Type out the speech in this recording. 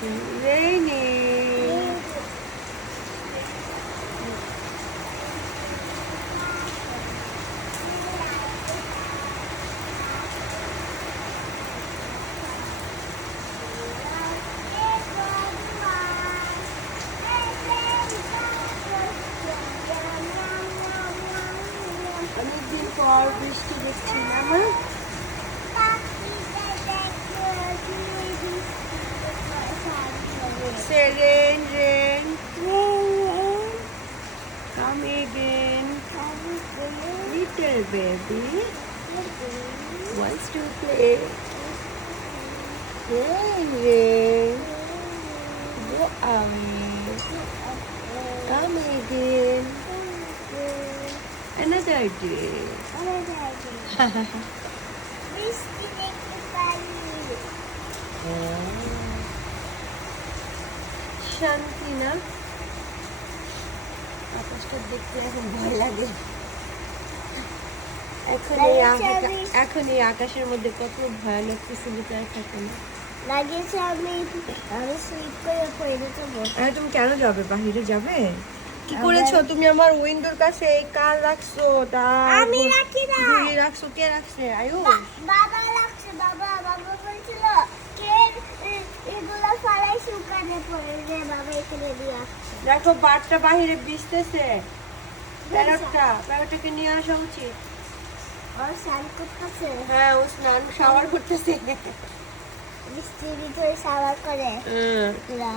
Raining. অনেকদিন পর বৃষ্টি দেখছি না মা। Say rain, rain. Come again. Little baby wants to play. Rain, rain. Go away. Come again. Another day. শান্তি না, আকাশটা দেখতে এখন ভয় লাগে। এখন এই আকাশের মধ্যে কত ভয়ানক কিছু লুকায় থাকে না। লাগিয়েছে আমি স্লিপ করে পড়ে যাবো। তুমি কেন যাবে? বাহিরে যাবে? কি করেছো তুমি? আমার উইন্ডোর কাছে এই কার রাখছো? আমি রাখি না। ঘুড়ি রাখছো? কে রাখছে? আয়ুষ। বাবা রাখছে। বাবা বলছিল কে এগুলা ফালাই শুকানে পড়ে যে বাবা এখানে দিয়ে আসছে। দেখো বারটা বাহিরে ভিজতেছে। প্যারটটাকে নিয়ে আসা উচিত। ওর স্নান করতেছে। হ্যাঁ, ও স্নান শাওয়ার করতেছে। বৃষ্টির ভিতরে শাওয়ার করে। হুম। ওরা